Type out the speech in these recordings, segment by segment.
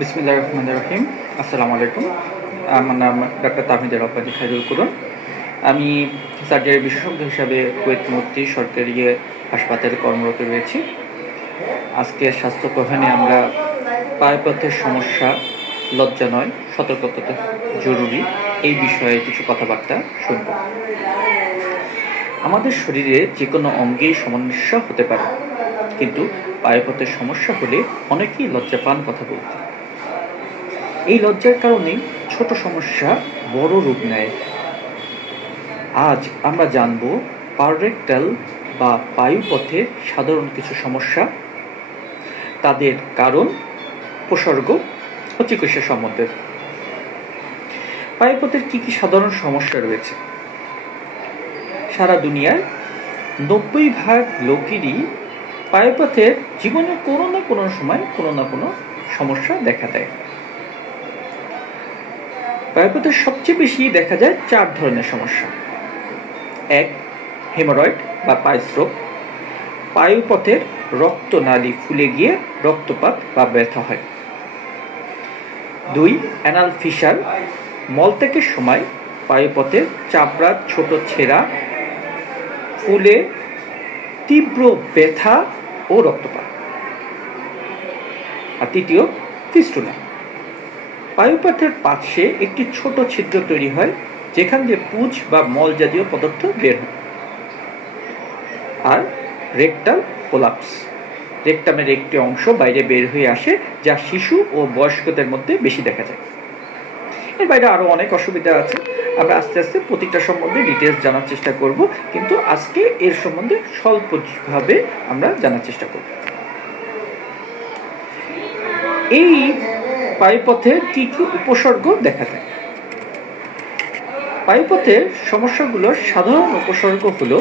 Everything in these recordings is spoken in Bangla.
বিসমিল্লাহির রহমানির রহিম। আসসালামু আলাইকুম। আমার নাম ডাক্তার তাহমিদা রব্বানী খায়রুল কুরুন। আমি সার্জারি বিশেষজ্ঞ হিসাবে কুয়েত মৈত্রী সরকারি হাসপাতালে কর্মরত রয়েছি। আজকে স্বাস্থ্য প্রধানে আমরা পায়ুপথের সমস্যা লজ্জা নয়, সতর্কতা জরুরি, এই বিষয়ে কিছু কথাবার্তা শুনব। আমাদের শরীরে যে কোনো অঙ্গেই সমস্যা হতে পারে, কিন্তু পায়ুপথের সমস্যা হলে অনেকেই লজ্জা পান কথা বলতে। এই লজ্জার কারণেই ছোট সমস্যা বড় রূপ নেয়। আজ আমরা জানব পাররেক্টাল বা পায়ুপথের সাধারণ কিছু সমস্যা, তাদের কারণ, উপসর্গ ও চিকিৎসা সম্বন্ধে। পায়ুপথের কি কি সাধারণ সমস্যা রয়েছে? সারা দুনিয়ায় 90% লোকেরই পায়ুপথের জীবনে কোনো না কোনো সময় কোনো না কোনো সমস্যা দেখা দেয়। পায়ুপথের সবচেয়ে বেশি দেখা যায় 4 ধরনের সমস্যা। 1. হেমোরয়েড বা পায়ুস্রোত। পায়ুপথের রক্তনালী ফুলে গিয়ে রক্তপাত বা ব্যথা হয়। 2. Anal Fischer. মলত্যাগের সময় পায়ুপথের চামড়ার ছোট ছেঁড়া ফুলে তীব্র ব্যথা ও রক্তপাত। আর 3. ফিস্টুলা। পায়ুপথের পাশে একটি ছোট ছিদ্র তৈরি হয়, যেখান দিয়ে পুঁজ বা মল জাতীয় পদার্থ বের হয়। আর রেকটাল প্রোলাপস। রেকটামের একটি অংশ বাইরে বের হয়ে আসে, যা শিশু ও বয়স্কদের মধ্যে বেশি দেখা যায়। এর বাইরে আরও অনেক অসুবিধা আছে। আমরা আস্তে আস্তে প্রতিটা সম্বন্ধে ডিটেলস জানার চেষ্টা করব, কিন্তু আজকে এর সম্বন্ধে স্বল্পভাবে আমরা জানার চেষ্টা করব। এই পায়ুপথে কি কি উপসর্গ দেখা যায়? পায়ুপথের সমস্যাগুলোর সাধারণ উপসর্গ হলো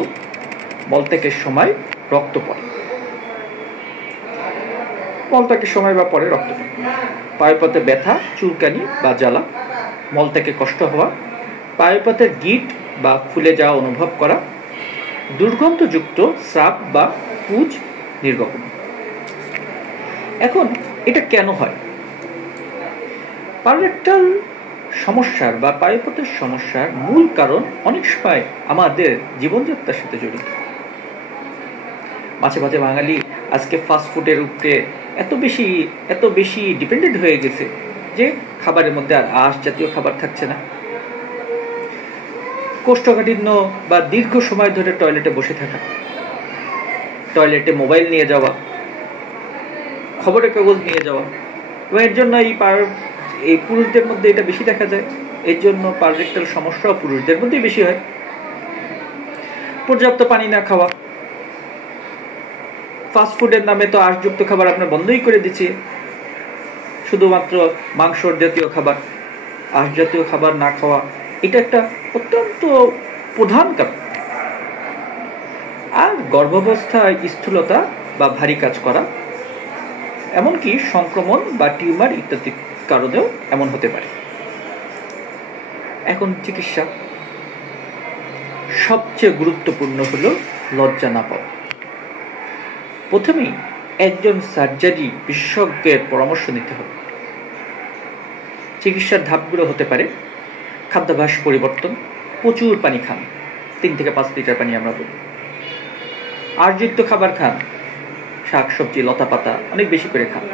মলত্যাগের সময় রক্ত পড়ে। মলত্যাগের সময় বা পরে রক্ত পড়ে। পায়ুপথে ব্যথা, চুলকানি বা জ্বালা, মলত্যাগে কষ্ট হওয়া, পায়ুপথের গিঁট বা ফুলে যাওয়া অনুভব করা, দুর্গন্ধযুক্ত স্রাব বা পুঁজ নির্গমন। এখন এটা কেন হয়? পাররেক্টাল সমস্যার বা পায়ুপথের সমস্যার মূল কারণ অনেক সময় আমাদের জীবনযাত্রার সাথে জড়িত। মাঝে মাঝে বাঙালি আজকে ফাস্টফুডের উপরে এত বেশি ডিপেন্ডেন্ট হয়ে গেছে যে খাবারের মধ্যে আর আঁশ জাতীয় খাবার থাকছে না। কোষ্ঠকাঠিন্য বা দীর্ঘ সময় ধরে টয়লেটে বসে থাকা, টয়লেটে মোবাইল নিয়ে যাওয়া, খবরের কাগজ নিয়ে যাওয়া, এবং এর জন্য এই পুরুষদের মধ্যে এটা বেশি দেখা যায়। এর জন্য পাররেক্টাল সমস্যা পুরুষদের মধ্যেই বেশি হয়। পর্যাপ্ত পানি না খাওয়া, ফাস্টফুডের নামে তো আঁশযুক্ত খাবার আপনার বন্ধই করে দিচ্ছে। শুধুমাত্র মাংস জাতীয় খাবার, আঁশ জাতীয় খাবার না খাওয়া, এটা একটা অত্যন্ত প্রধান কারণ। আর গর্ভাবস্থায় স্থূলতা বা ভারী কাজ করা, এমনকি সংক্রমণ বা টিউমার ইত্যাদি কারণেও এমন হতে পারে। এখন চিকিৎসা। সবচেয়ে গুরুত্বপূর্ণ হলো লজ্জা না পাওয়া। প্রথমেই একজন সার্জারি বিশেষজ্ঞের পরামর্শ নিতে হবে। চিকিৎসার ধাপগুলো হতে পারে: খাদ্যাভ্যাস পরিবর্তন, প্রচুর পানি খান, 3 থেকে 5 লিটার পানি আমরা বলি। আঁশযুক্ত খাবার খান, শাকসবজি, লতা পাতা অনেক বেশি করে খান।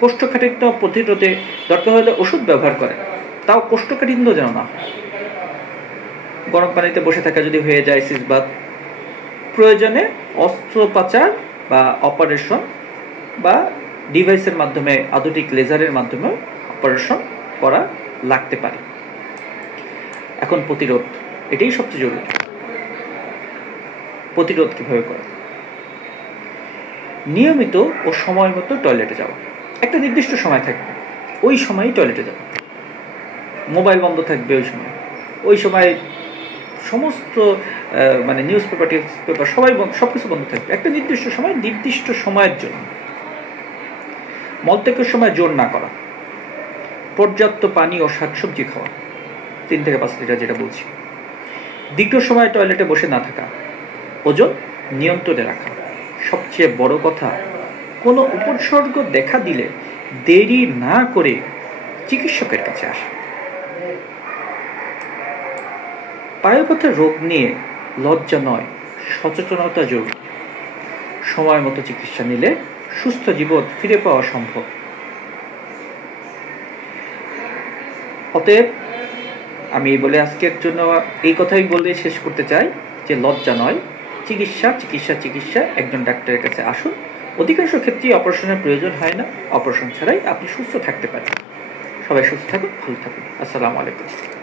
কোষ্ঠকাঠিন্য প্রতিরোধে দরকার হলে ওষুধ ব্যবহার করেন, তাও কোষ্ঠকাঠিন্য যেন না। গরম পানিতে বসে থাকা যদি হয়ে যায় সিসবাত, প্রয়োজনে অস্ত্রোপচার বা অপারেশন বা ডিভাইসের মাধ্যমে, আধুনিক লেজারের মাধ্যমে অপারেশন করা লাগতে পারে। এখন প্রতিরোধ, এটাই সবচেয়ে জরুরি। প্রতিরোধ কিভাবে করে? নিয়মিত ও সময় মতো টয়লেটে যাওয়া। একটা নির্দিষ্ট সময় থাকবে, ওই সময়ই টয়লেটে যাওয়া। মোবাইল বন্ধ থাকবে ওই সময় সমস্ত নিউজ পেপার সবকিছু বন্ধ থাকবে। একটা নির্দিষ্ট সময়ের জন্য। মলত্যাগের সময় জোর না করা। পর্যাপ্ত পানি ও শাকসবজি খাওয়া, 3 থেকে 5 লিটার যেটা বলছি। দীর্ঘ সময় টয়লেটে বসে না থাকা। ওজন নিয়ন্ত্রণে রাখা। সবচেয়ে বড় কথা, কোনো উপসর্গ দেখা দিলে দেরি না করে চিকিৎসকের কাছে আসা। পায়ুপথের রোগ নিয়ে লজ্জা নয়, সচেতনতা জরুরি। সময় মতো চিকিৎসা নিলে সুস্থ জীবন ফিরে পাওয়া সম্ভব। অতএব আমি বলে আজকের জন্য এই কথাই বলে শেষ করতে চাই যে লজ্জা নয়, চিকিৎসা চিকিৎসা চিকিৎসা, একজন ডাক্তারের কাছে আসুন। অধিকাংশ ক্ষেত্রেই অপারেশনের প্রয়োজন হয় না, অপারেশন ছাড়াই আপনি সুস্থ থাকতে পারেন। সবাই সুস্থ থাকুন, ভালো থাকুন। আসসালামু আলাইকুম।